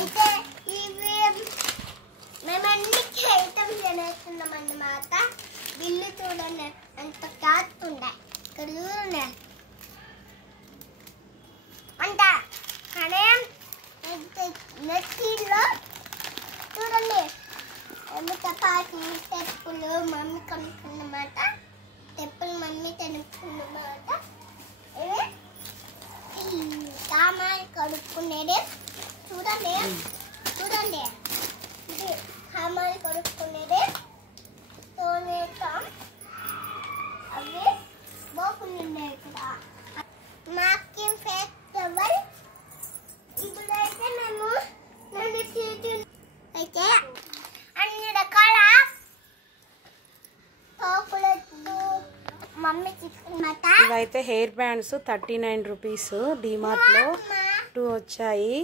అయితే ఇవి మేమన్నీ చేయటం చేస్తున్నాం అన్నమాట. బిల్లు చూడండి అంత కాస్తుండే ఇక్కడ చూడండి అంత కానీ నెత్తిలో చూడండి చపాతి తెప్పులు మమ్మీ కనుక్కున్నమాట. తెప్పులు మమ్మీ కనుక్కున్నమాట. సామాన్ కడుక్కునేది చూడండి చూడండి ఇది సామాన్ కడుక్కునేది అవి బాగున్నాయి ఇక్కడ. మాకి ఫెస్టివల్ ఇప్పుడైతే మేము అయితే అన్ని రకాల చాక్లెట్లు మమ్మీ తీసుకున్నమాట. ఇవైతే హెయిర్ బ్యాండ్స్ 39 రూపీస్. డిమార్ట్లో 2 వచ్చాయి.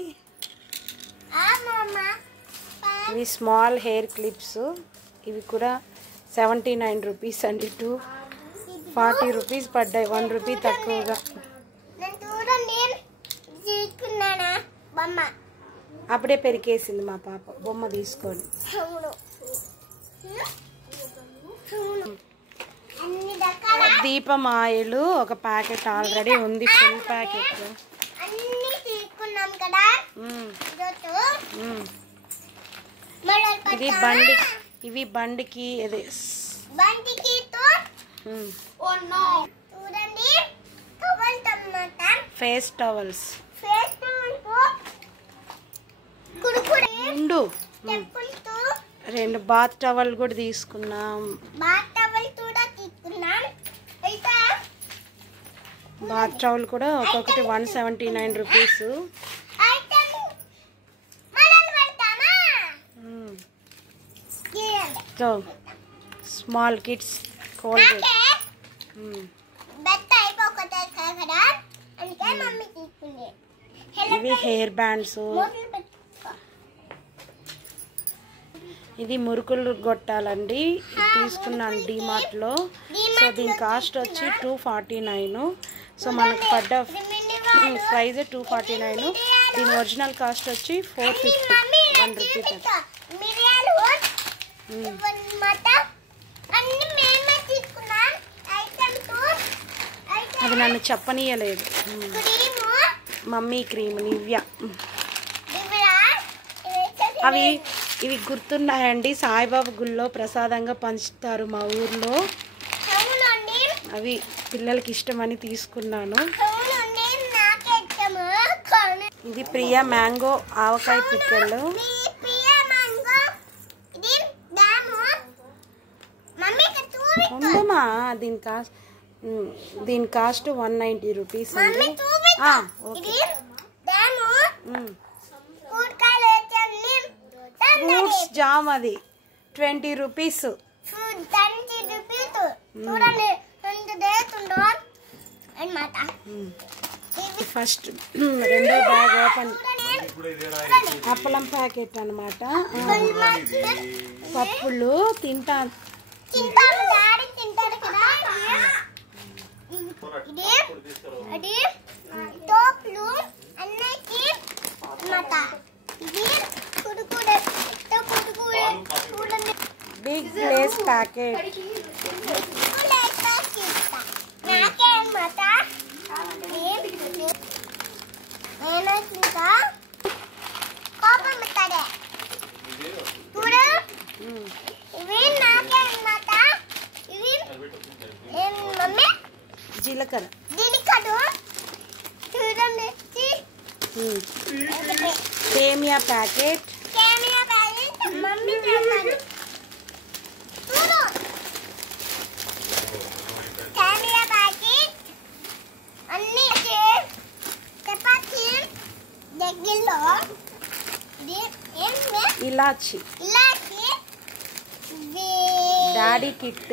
ఇవి స్మాల్ హెయిర్ క్లిప్స్. ఇవి కూడా 79 రూపీస్ అండి. 40 రూపీస్ పడ్డాయి. 1 రూపీ తక్కువగా. అప్పుడే పెరికేసింది మా పాప బొమ్మ తీసుకొని. దీపం ఆయిల్ ఒక ప్యాకెట్ ఆల్రెడీ ఉంది. Full packet. ఇది బండి ఇవి బండికి ఫేస్ టవల్స్. ఉండు 2 బాత్ టవల్ కూడా తీసుకున్నాం. బాత్ టవల్ కూడా ఒక్కొక్కటి 179 రూపీస్. Small kids Colgate. ఇవి హెయిర్ బ్యాండ్స్. ఇది మురుకులు గొట్టాలండి. తీసుకున్నాను డిమార్ట్లో. సో దీని కాస్ట్ వచ్చి 249. సో మనకు పడ్డ ప్రైజ్ 249. దీని ఒరిజినల్ కాస్ట్ వచ్చి 450. 1 రూపీ పడ్డ. అది నన్ను చెప్పనీయలేదు. Mummy cream Nivea. ఇవి గుర్తున్నాయండి. సాయిబాబా గుళ్ళో ప్రసాదంగా పంచుతారు మా ఊర్లో. అవి పిల్లలకి ఇష్టమని తీసుకున్నాను. ఇది ప్రియా మ్యాంగో ఆవకాయ పిక్కలు. ఉందమ్మా. దీని కాస్ట్ 190 రూపీస్ అండి. ఓకే. ఫ్రూట్స్ జామ్ అది 20 రూపీస్. ఫస్ట్ రెండో బ్యాగ్ ఓపెన్. అప్పలం ప్యాకెట్ అన్నమాట. పప్పులు తింటాను. Big Lay's packet. జీలకర్ర. సేమియా ప్యాకెట్. ఇలాచి. డాడీ కిట్.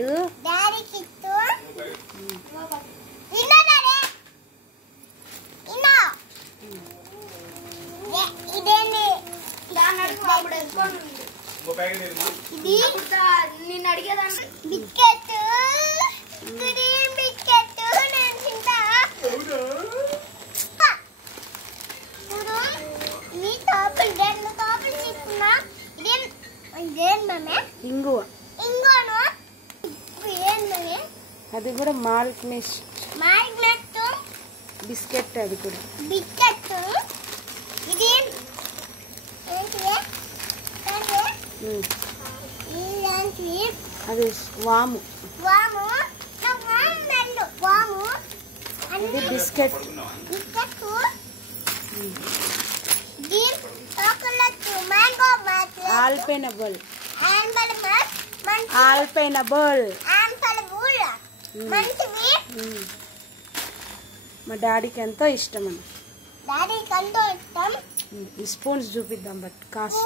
బిస్కెట్ క్రీమ్ బిస్కెట్ నేను తింటా. మీ టాప్ ఇంగువ. ఇంగోను ఏంది అది కూడా మాల్ట్ మిస్ట్ మ్యాగ్నెట్ బిస్కెట్. అది కూడా బిస్కెట్. ఇది ఏంటిది? ఇదేంటిది? అది వాము. వాము. వాము ఇది బిస్కెట్. బిస్కెట్. ఇది చాక్లెట్ మ్యాంగో మ్యాట్ ఆల్పెనబుల్. ఆంబల్ మ్యాట్ ఆల్పెనబుల్. ఆంబల్ మంచివి. మా డాడీకి ఎంతో ఇష్టం అని. డాడీ కంటో ఇష్టం. ఈ స్పూన్స్ చూపిద్దాం but cost.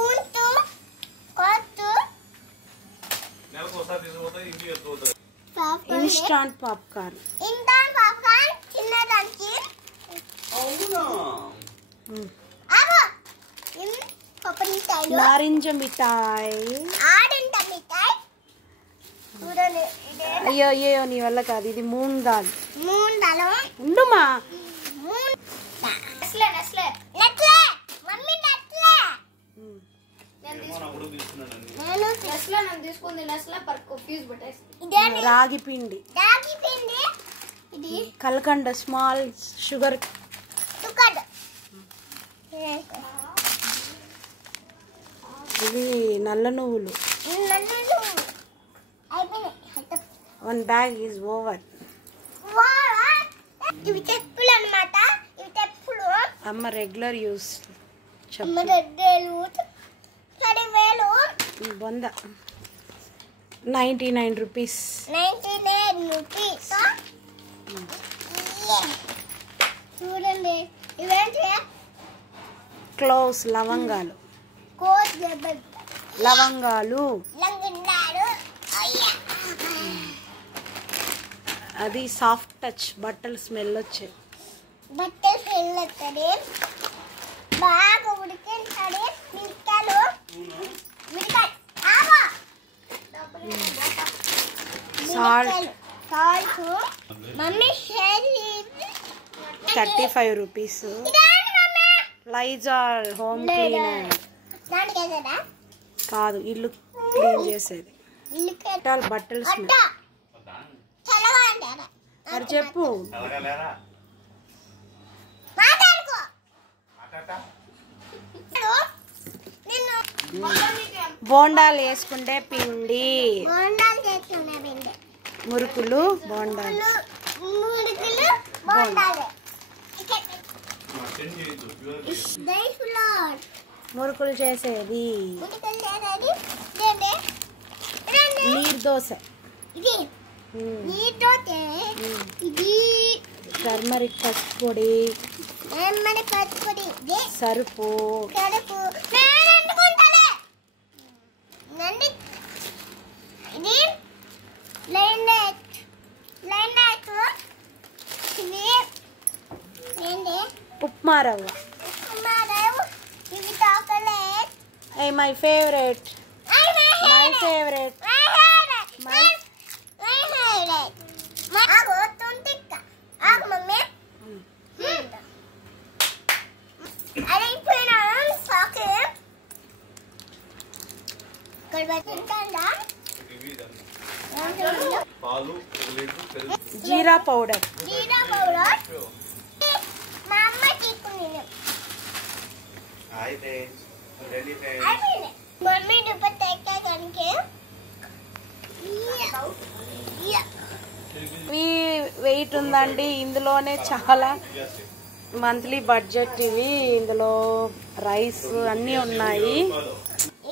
Instant popcorn. Instant popcorn చిన్నదానికి. ఆగో పప్పనిటాయి. నారింజ మిఠాయి. ఆడంట మిఠాయి. చూడండి అయ్యో అయ్యో నీ వల్ల కాదు. ఇది మూంగాల్. మూండలో ఉండుమా. నస్లే నస్లే నట్లే మమ్మీ నట్లే. రాగి పిండి. రాగి పిండి. ఇది కలకండ స్మాల్ షుగర్. తుకడ్. ఇవి నల్ల నువ్వులు. నన్ను అయిపోయినాయి. 1 బ్యాగ్ ఈజ్ ఓవర్. ఇవి చెప్పులు అన్నమాట. ఇవి చెప్పులు అమ్మ రెగ్యులర్ యూస్ చెప్పు. రెడ్డేలు 10,000 బొంద 99 రూపీస్. 99 రూపీస్. చూడండి ఇవేంటి? క్లోవ్స్ లవంగాలు. కోస్ లవంగాలు. లంగున్నాడు. అది సాఫ్ట్ టచ్. బట్టలు స్మెల్ వచ్చాయి. బట్టలు పెళ్ళొస్తుంది. బాగా ఉడికించాలి. మిరకాయలు మిరకాయ salt salt. Mummy 35 rupees. Lizol home cleaner. దానికి ఏదైనా కాదు ఇల్లు క్లీన్ చేసేది. బట్టలు స్మెల్. చల్లగా అంటారా? మరి చెప్పు. మాట్లాడుకో. నిన్ను బోండాలు వేసుకుంటే పిండి. బోండాలు చేస్తున్నా పిండి. మురుకులు బోండాలు. మురుకులు బోండాలు. దైఫ్లోర్ మురుకులు చేసేది. మురుకులు చేసేది. ఇదేంటి? ఇదేంటి? నీరు దోశ. ఇది నీతోటే. ఇది టర్మరిక్ పసుపు పొడి. ఏమని పచ్చిపొడి. ఇది సరుపు. కడుపు. నేను అంటుకుంటాలే. నండి ఇది లైనెట్. లైనెట్. ఇది ఏంటి? ఉప్మా రవ్వ. ఉప్మారావు. ఇవి chocolate. My favourite. My favourite. My ఆగు తుంటిక్క. ఆగు మమ్మీ. అదైపోయినా చాక్లెట్ ఇక్కడ తింటాడా? జీరా పౌడర్. జీరా పౌడర్. మా అమ్మ తీసుకుని అయిపోయింది. మమ్మీ దుప్పటి ఎక్కడానికి ఇవి వెయిట్ ఉందండి. ఇందులోనే చాలా మంత్లీ బడ్జెట్. ఇవి ఇందులో రైస్ అన్నీ ఉన్నాయి.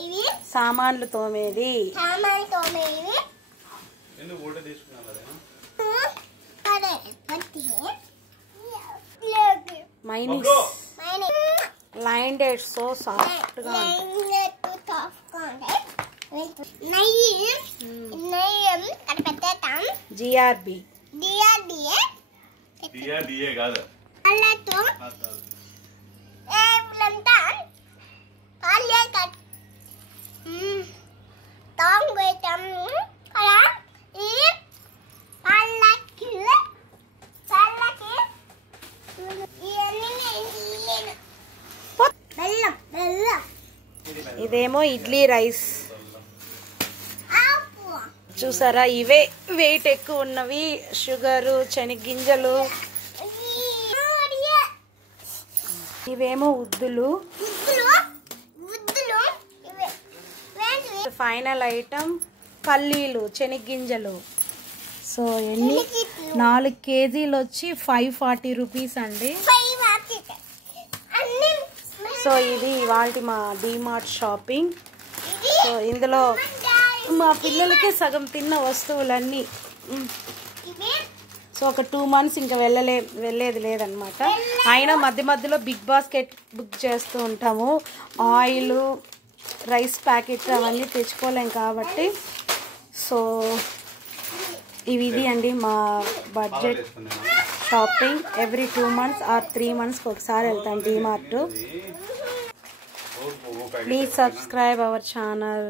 ఇవి సామాన్లు తోమేది. సామాన్లు తోమేవి. అదే పట్టి mayonnaise. Line date so soft గా నెయ్యి అక్కడ పెట్టేస్తాం. జిఆర్బి. డిఆర్డిఏ కాదు అల్లతో ఏమంటా కాలే కట్ తాంగ్ వేటం కలా ఈ పల్లకి ఇవన్నీ నేను బెల్లం. ఇదేమో ఇడ్లీ రైస్. చూసారా, ఇవే వెయిట్ ఎక్కువ ఉన్నవి, షుగరు, శనగ్గింజలు. ఇవేమో ఉద్దులు. ఫైనల్ ఐటమ్ పల్లీలు, శనగ్గింజలు. సో ఎన్ని 4 కేజీలు వచ్చి 540 రూపీస్ అండి. సో ఇది ఇవాళ మా డీమార్ట్ షాపింగ్. సో ఇందులో మా పిల్లలకే సగం తిన్న వస్తువులన్నీ. సో ఒక 2 months ఇంకా వెళ్ళేది లేదనమాట. అయినా మధ్య మధ్యలో బిగ్ బాస్కెట్ బుక్ చేస్తూ ఉంటాము. ఆయిల్, రైస్ ప్యాకెట్ అవన్నీ తెచ్చుకోలేం కాబట్టి. సో ఇది అండి మా budget shopping. Every 2 months or 3 months ఒకసారి వెళ్తాం DMart. Please subscribe our channel.